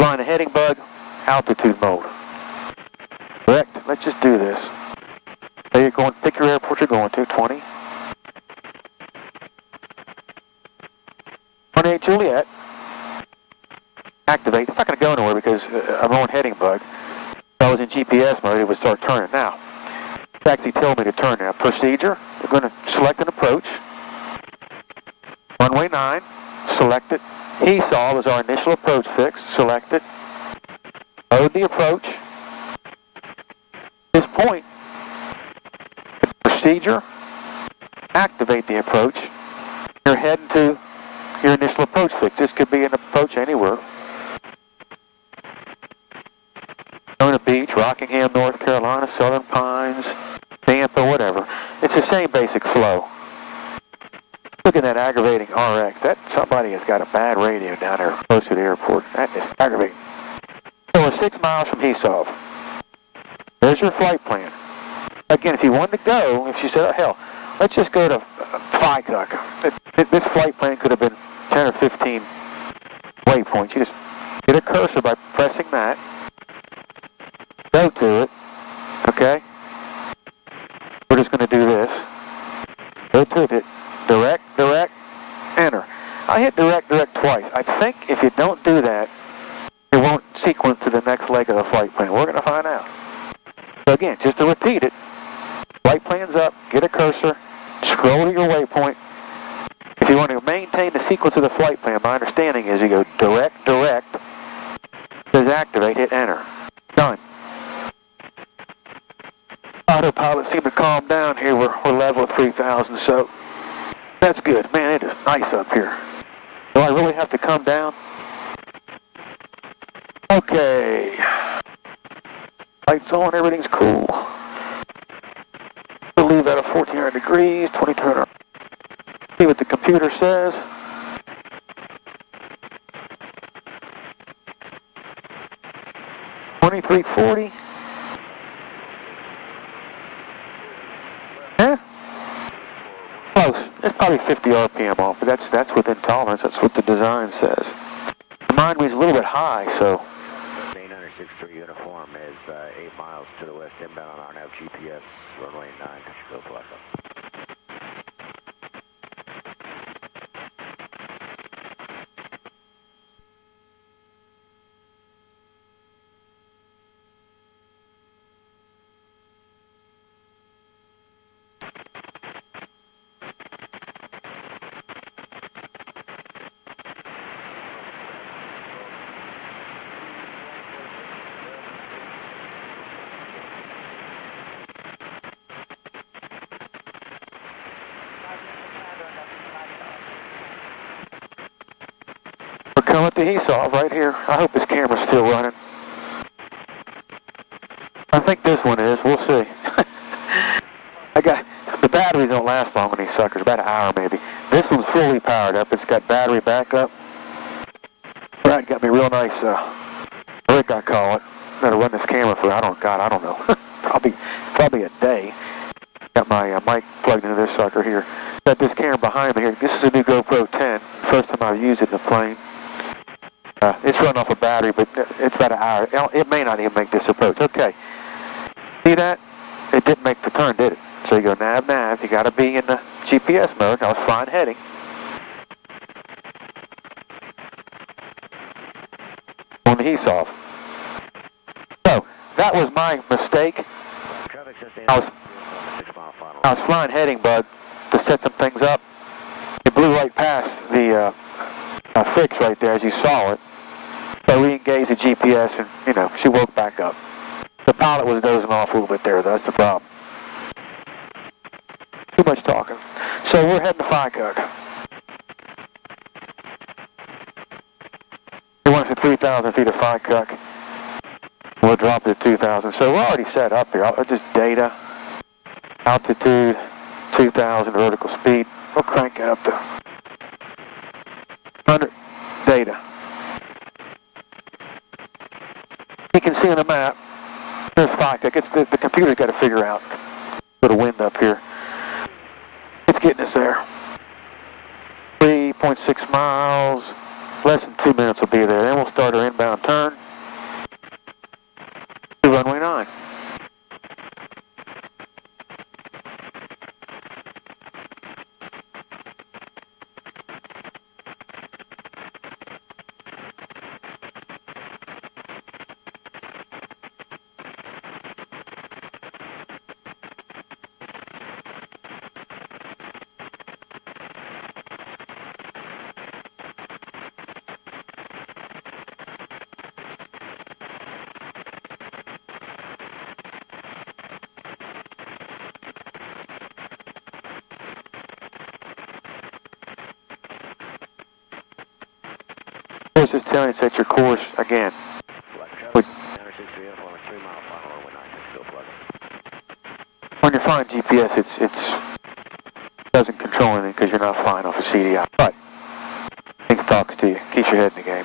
Flying a heading bug, altitude mode. Correct. Let's just do this. There you're going, pick your airport you're going to, 20. 28 Juliet. Activate. It's not going to go anywhere because I'm on heading bug. If I was in GPS mode, it would start turning. Now, it's actually telling me to turn now. Procedure, we're going to select an approach. Runway 9, select it. Hesaw is our initial approach fix. Select it. Load the approach. At this point, procedure, activate the approach. You're heading to your initial approach fix. This could be an approach anywhere. Daytona Beach, Rockingham, North Carolina, Southern Pines, Tampa, whatever. It's the same basic flow. Look at that aggravating RX. That somebody has got a bad radio down there close to the airport. That is aggravating. So we're 6 miles from Hesaw. There's your flight plan. Again, if you wanted to go, if you said, oh, hell, let's just go to FICUC. This flight plan could have been 10 or 15 waypoints. You just get a cursor by pressing that. Go to it. Okay? We're just going to do this. Go to it. Direct, enter. I hit direct twice. I think if you don't do that, it won't sequence to the next leg of the flight plan. We're going to find out. So again, just to repeat it, flight plan's up, get a cursor, scroll to your waypoint. If you want to maintain the sequence of the flight plan, my understanding is you go direct, says activate, hit enter. Done. Autopilot seemed to calm down here. We're level at 3,000, so that's good. Man, it is nice up here. Do I really have to come down? Okay. Lights on, everything's cool. We'll leave that at 1,400 degrees, 2,200. See what the computer says. $23.40. Yeah. Close. It's probably 50 RPM off, but that's within tolerance. That's what the design says. Mine was a little bit high, so. 963 uniform is 8 miles to the west inbound on RNAV GPS, runway 9, go flash up. We're coming to Hesaw right here. I hope his camera's still running. I think this one is. We'll see. The batteries don't last long on these suckers, about an hour maybe. This one's fully powered up. It's got battery backup. Brad got me real nice brick, I call it. Gotta run this camera for, I don't know. probably a day. Got my mic plugged into this sucker here. Got this camera behind me here. This is a new GoPro 10. First time I've used it in the plane. It's run off a battery, but it's about an hour. It may not even make this approach. Okay. See that? It didn't make the turn, did it? So you go nav. You got to be in the GPS mode. I was flying heading. On the Hesaw. So that was my mistake. I was flying heading bug to set some things up. It blew right past the fix right there as you saw it. So we engaged the GPS and, she woke back up. The pilot was dozing off a little bit there, though. That's the problem. Too much talking. So we're heading to FICUC. We went to 3,000 feet of FICUC. We'll drop it to 2,000. So we're already set up here. I'll just data, altitude, 2,000 vertical speed. We'll crank it up to 100 data. You can see on the map, there's FICUC. The computer's got to figure out a little wind up here. It's getting us there. 3.6 miles, less than 2 minutes will be there. Then we'll start our inbound turn. Course is telling you set your course again. Flight 763 uniform, 3 mile final runway 96, go plug up. On your fine GPS, it's doesn't control anything because you're not flying off a CDI. But things talks to you, keeps your head in the game.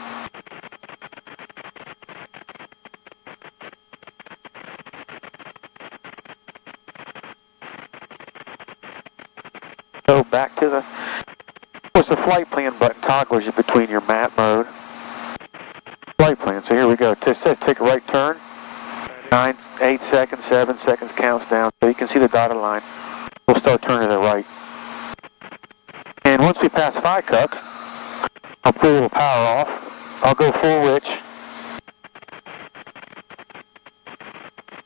So back to of course, the flight plan button toggles you between your map mode, flight plan. So here we go. It says take a right turn. 9, 8 seconds, 7 seconds counts down. So you can see the dotted line. We'll start turning to the right. And once we pass Cuck, I'll put a little power off. I'll go full witch.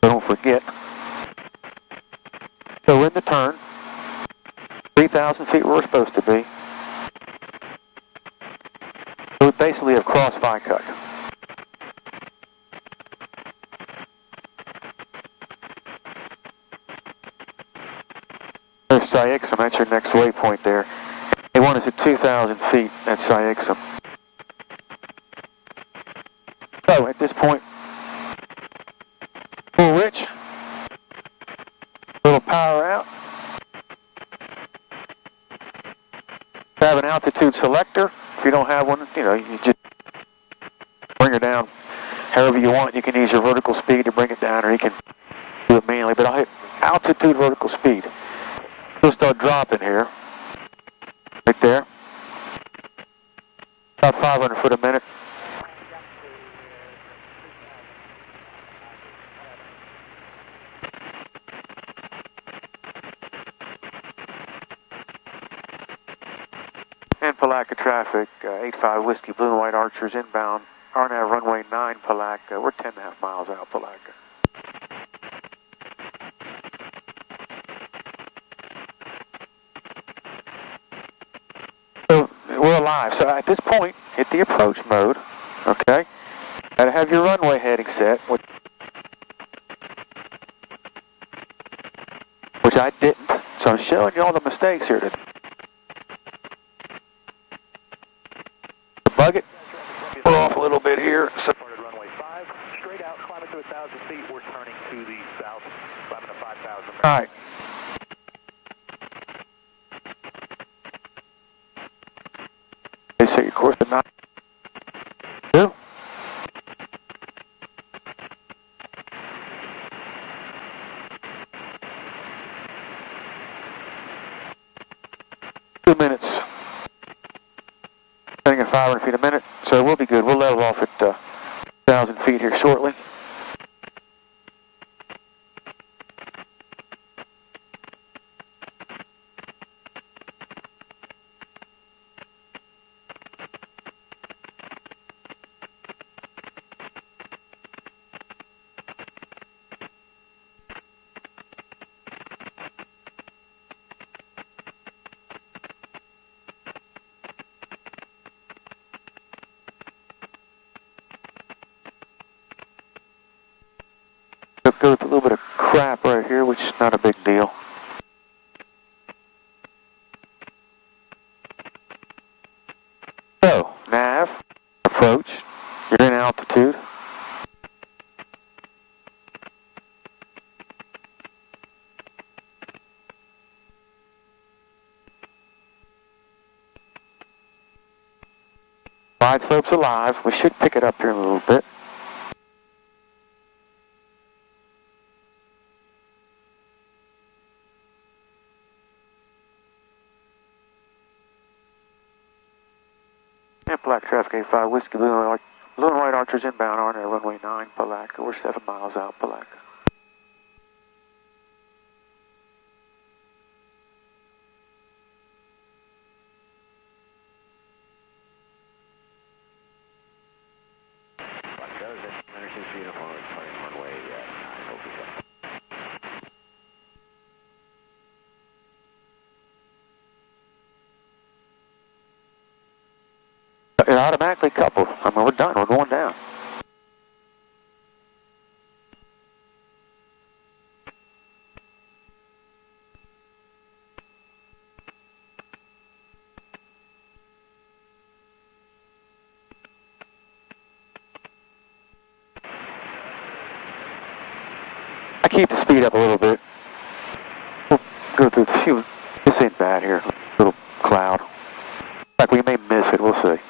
Don't forget. So in the turn, 3,000 feet where we're supposed to be. So we basically have crossed Cuck. There's Syexum, that's your next waypoint there. They want us at 2,000 feet at Syexum. So at this point, full rich, little power out. Have an altitude selector. If you don't have one, you just bring her down however you want. You can use your vertical speed to bring it down, or you can do it manually. But I'll hit altitude vertical speed. We'll start dropping here. Right there. About 500 foot a minute. And Palatka traffic, 85 Whiskey Blue and White Archers inbound. RNAV runway 9 Palatka. We're 10.5 miles out Palatka. So we're alive. So at this point, hit the approach mode. Okay. Gotta have your runway heading set, which I didn't. So I'm showing you all the mistakes here today. Bug it. We're off a little bit here. So Runway 5, straight out, climbing to 1,000 feet. We're turning to the south, climbing to 5,000. all right. They set your course at 9. 2. Minutes. Heading at 500 feet a minute, so we'll be good. We'll level off at 1,000 feet here shortly. Go with a little bit of crap right here, which is not a big deal. So, nav, approach, you're in altitude. Wide slope's alive. We should pick it up here in a little bit. And Black traffic 85 Whiskey Blue and White Archers inbound on runway 9 Palatka. We're 7 miles out Palatka. Uniform, turning runway 9, over. It automatically coupled. I mean, we're done. We're going down. keep the speed up a little bit. We'll go through the few. This ain't bad here. Little cloud. Like we may miss it. We'll see.